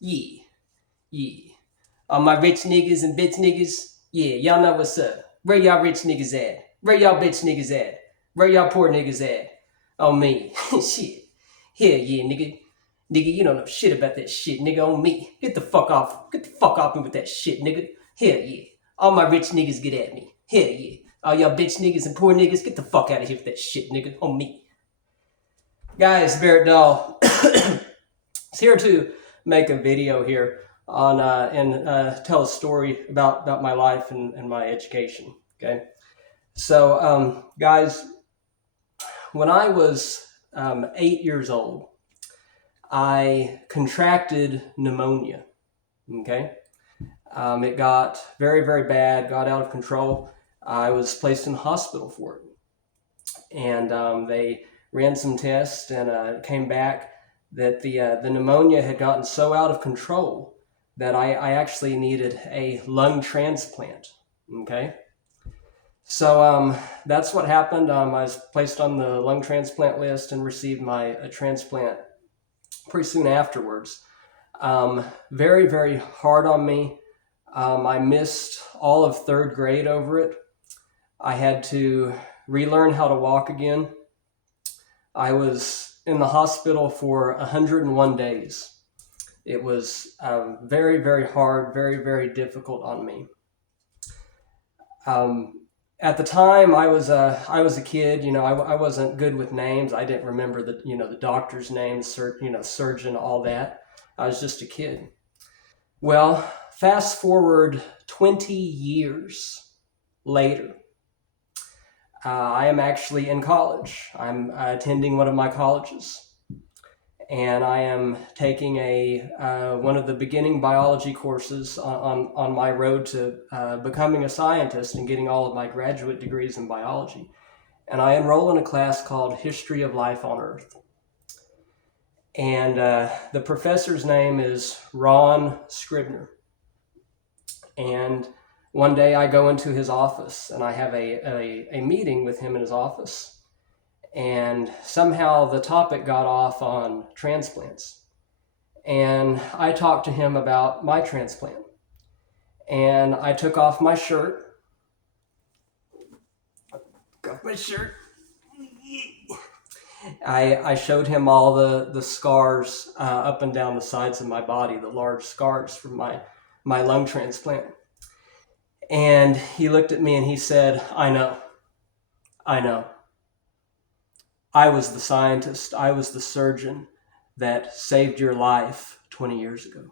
Yeah, yeah. All my rich niggas and bitch niggas, yeah, y'all know what's up. Where y'all rich niggas at? Where y'all bitch niggas at? Where y'all poor niggas at? On me. Shit. Hell yeah, nigga. Nigga, you don't know shit about that shit, nigga, on me. Get the fuck off. Get the fuck off me with that shit, nigga. Hell yeah. All my rich niggas get at me. Hell yeah. All y'all bitch niggas and poor niggas, get the fuck out of here with that shit, nigga, on me. Guys, Barrett Doll. It's here to make a video here on and tell a story about my life and my education. Okay, so guys, when I was 8 years old, I contracted pneumonia. Okay, it got very bad, got out of control. I was placed in the hospital for it, and they ran some tests, and it came back that the pneumonia had gotten so out of control that I actually needed a lung transplant. Okay, so that's what happened. I was placed on the lung transplant list and received my transplant pretty soon afterwards. Very hard on me. I missed all of third grade over it. I had to relearn how to walk again. I was in the hospital for 101 days. It was very hard, very difficult on me. At the time, I was a kid. You know, I wasn't good with names. I didn't remember the doctor's names, surgeon, all that. I was just a kid. Well, fast forward 20 years later. I am actually in college. I'm attending one of my colleges, and I am taking one of the beginning biology courses on my road to becoming a scientist and getting all of my graduate degrees in biology. And I enroll in a class called History of Life on Earth. And the professor's name is Ron Scribner. And one day I go into his office and I have a meeting with him in his office. And somehow the topic got off on transplants. And I talked to him about my transplant. And I took off my shirt. I showed him all the scars up and down the sides of my body, the large scars from my lung transplant. And he looked at me and he said, I know. I was the scientist, I was the surgeon that saved your life 20 years ago.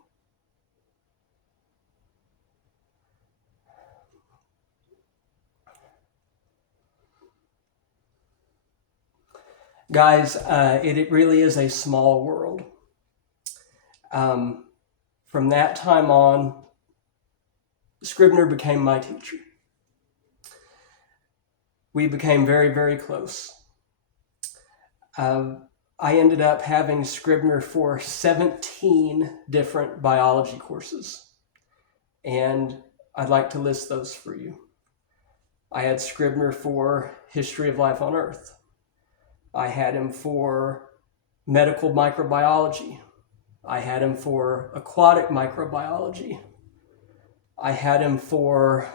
Guys, it really is a small world. From that time on, Scribner became my teacher. We became very close. I ended up having Scribner for 17 different biology courses, and I'd like to list those for you. I had Scribner for History of Life on Earth. I had him for medical microbiology. I had him for aquatic microbiology. I had him for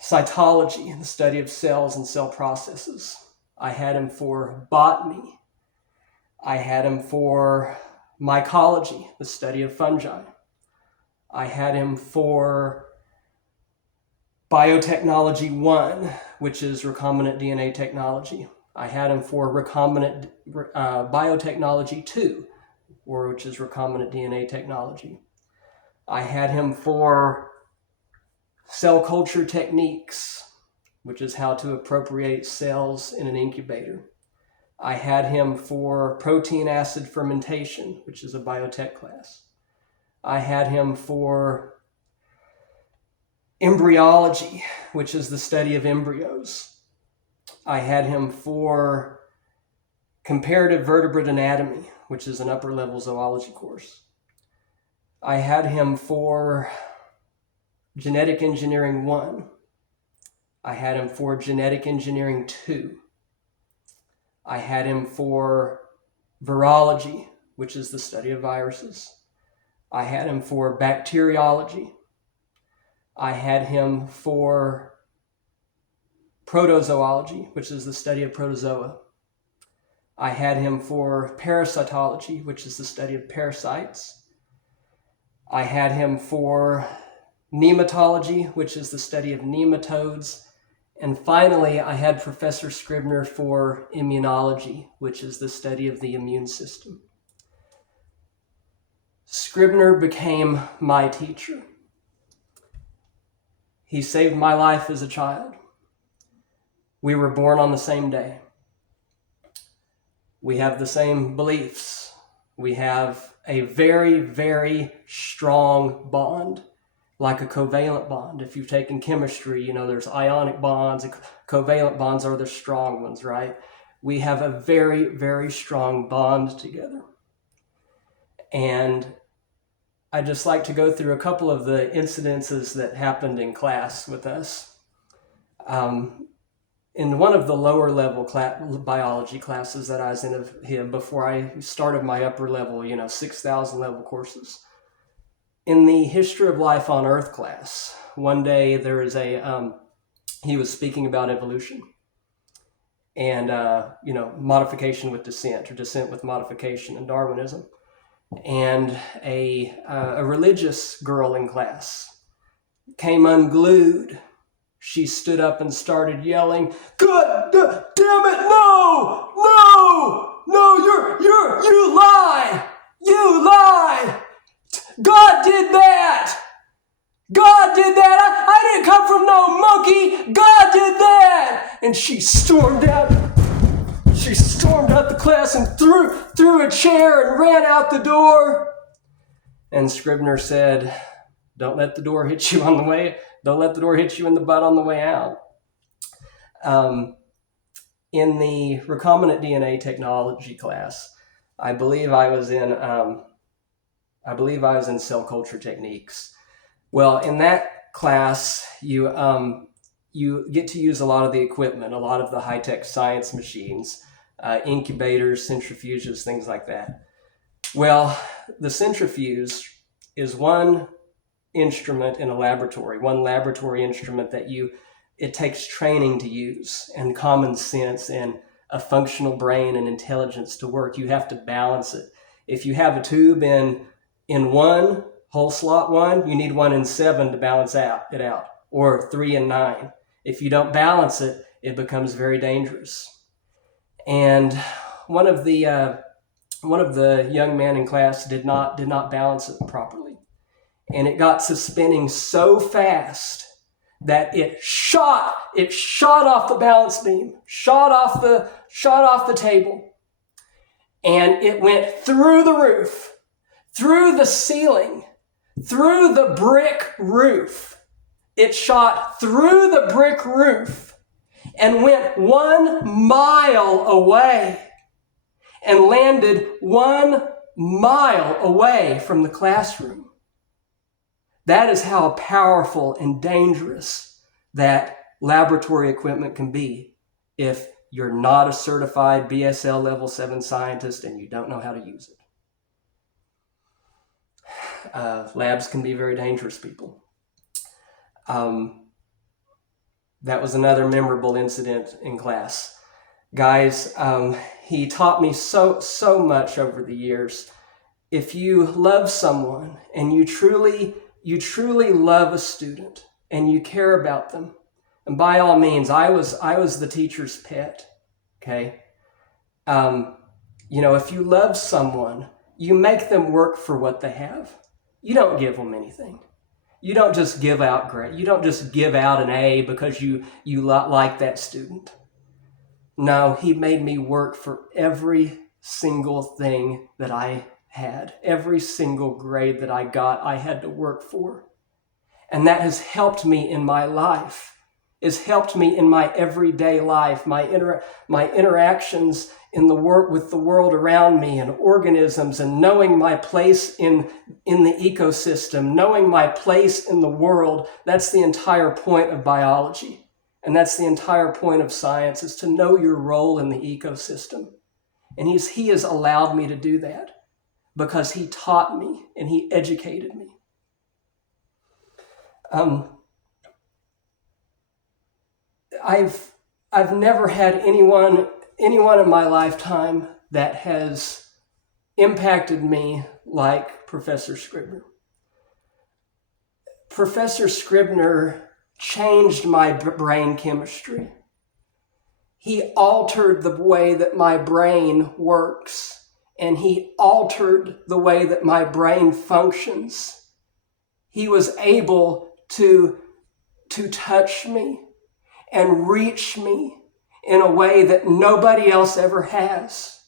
cytology, the study of cells and cell processes. I had him for botany. I had him for mycology, the study of fungi. I had him for biotechnology 1, which is recombinant DNA technology. I had him for recombinant biotechnology 2, which is recombinant DNA technology. I had him for cell culture techniques, which is how to appropriate cells in an incubator. I had him for protein acid fermentation, which is a biotech class. I had him for embryology, which is the study of embryos. I had him for comparative vertebrate anatomy, which is an upper level zoology course. I had him for genetic engineering 1. I had him for genetic engineering 2. I had him for virology which is the study of viruses. I had him for bacteriology. I had him for protozoology, which is the study of protozoa. I had him for parasitology, which is the study of parasites. I had him for nematology, which is the study of nematodes. And finally, I had Professor Scribner for immunology, which is the study of the immune system. Scribner became my teacher. He saved my life as a child. We were born on the same day. We have the same beliefs. We have a very, very strong bond, like a covalent bond. If you've taken chemistry, there's ionic bonds. Covalent bonds are the strong ones, right? We have a very, very strong bond together. And I'd just like to go through a couple of the incidences that happened in class with us. In one of the lower level biology classes that I was in before I started my upper level, 6,000 level courses. In the History of Life on Earth class, one day there is he was speaking about evolution and, modification with descent, or descent with modification, and Darwinism. And a religious girl in class came unglued. She stood up and started yelling, "God damn it, no, you lie, God did that, I didn't come from no monkey, God did that." And she stormed out the class and threw a chair and ran out the door. And Scribner said, "Don't let the door hit you on the way. Don't let the door hit you in the butt on the way out." In the recombinant DNA technology class, I believe I was in cell culture techniques. Well, in that class, you get to use a lot of the equipment, a lot of the high-tech science machines, incubators, centrifuges, things like that. Well, the centrifuge is one instrument in a laboratory, one laboratory instrument that it takes training to use, and common sense, and a functional brain and intelligence to work. You have to balance it. If you have a tube in one, hole slot 1, you need one in 7 to balance it out, or 3 and 9. If you don't balance it, it becomes very dangerous. And one of the young men in class did not balance it properly, and it got to spinning so fast that it shot off the balance beam, shot off the table, and it went through the roof, through the ceiling, through the brick roof. It shot through the brick roof and went 1 mile away and landed 1 mile away from the classroom. That is how powerful and dangerous that laboratory equipment can be if you're not a certified BSL level 7 scientist and you don't know how to use it. Labs can be very dangerous, people. That was another memorable incident in class. Guys, he taught me so much over the years. If you love someone and you truly love a student and you care about them, and by all means, I was the teacher's pet, okay? If you love someone, you make them work for what they have. You don't give them anything. You don't just give out grade. You don't just give out an A because you like that student. No, he made me work for every single thing that I had. Every single grade that I got, I had to work for. And that has helped me in my life. It's helped me in my everyday life, my interactions in the work with the world around me and organisms, and knowing my place in the ecosystem, knowing my place in the world. That's the entire point of biology. And that's the entire point of science, is to know your role in the ecosystem. And he has allowed me to do that. because he taught me and he educated me. I've never had anyone in my lifetime that has impacted me like Professor Scribner. Professor Scribner changed my brain chemistry. He altered the way that my brain works, and he altered the way that my brain functions. He was able to touch me and reach me in a way that nobody else ever has.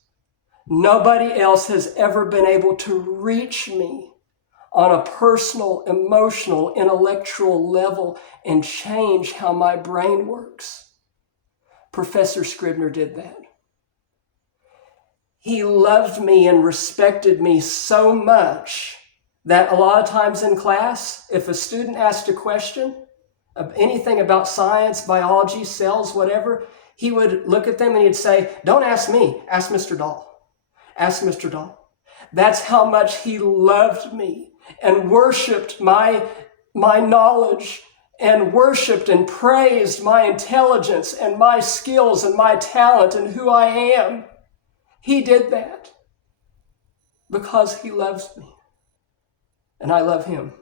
Nobody else has ever been able to reach me on a personal, emotional, intellectual level and change how my brain works. Professor Scribner did that. He loved me and respected me so much that a lot of times in class, if a student asked a question of anything about science, biology, cells, whatever, he would look at them and he'd say, "Don't ask me, ask Mr. Dahl. Ask Mr. Dahl." That's how much he loved me and worshiped my knowledge and worshiped and praised my intelligence and my skills and my talent and who I am. He did that because he loves me and I love him.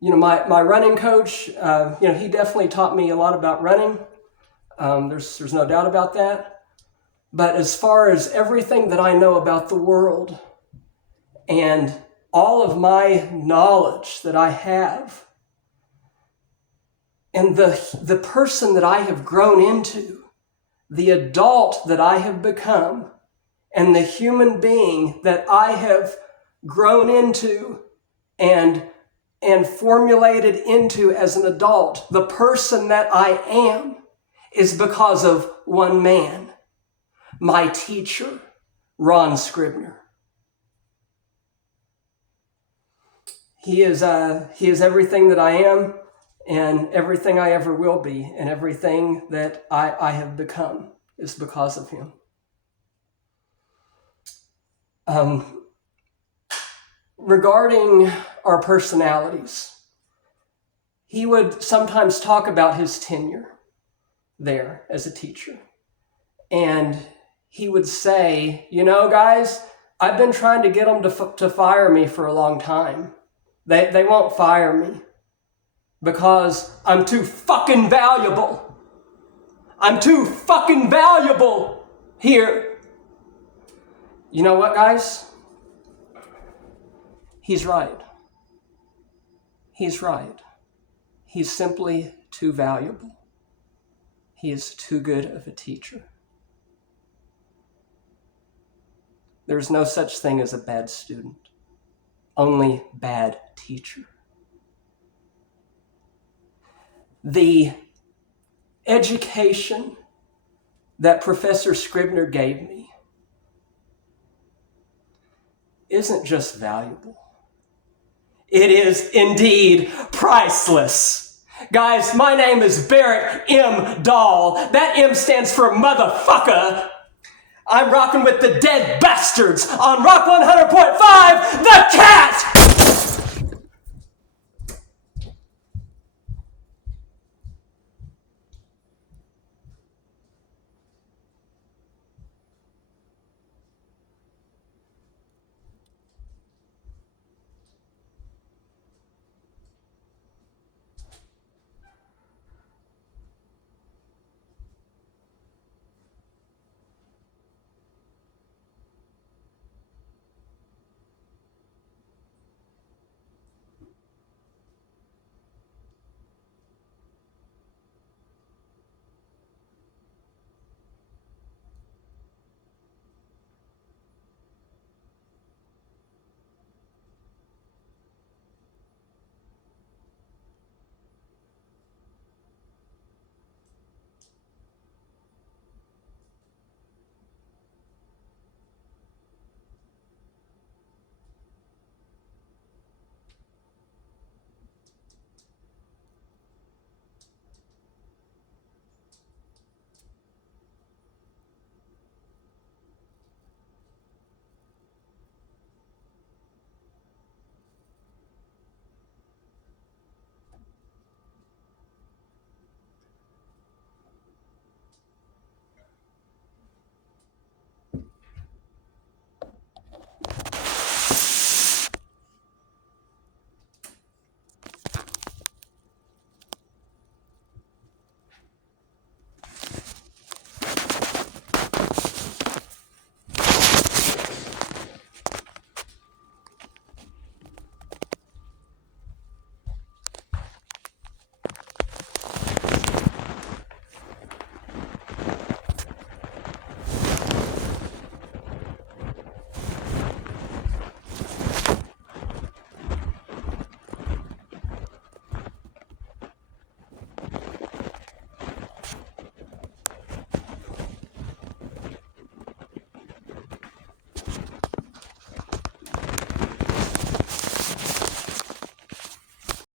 My running coach, he definitely taught me a lot about running. There's no doubt about that. But as far as everything that I know about the world and all of my knowledge that I have and the person that I have grown into, the adult that I have become, and the human being that I have grown into and formulated into as an adult, the person that I am, is because of one man, my teacher, Ron Scribner. He is everything that I am and everything I ever will be, and everything that I have become is because of him. Regarding our personalities, he would sometimes talk about his tenure there as a teacher. And he would say, guys, I've been trying to get them to fire me for a long time. They won't fire me because I'm too fucking valuable. I'm too fucking valuable here. You know what, guys? He's right. He's right. He's simply too valuable. He is too good of a teacher. There's no such thing as a bad student, only bad teacher. The education that Professor Scribner gave me isn't just valuable. It is indeed priceless. Guys, my name is Barrett M. Dahl. That M stands for motherfucker. I'm rocking with the Dead Bastards on Rock 100.5, The Cat!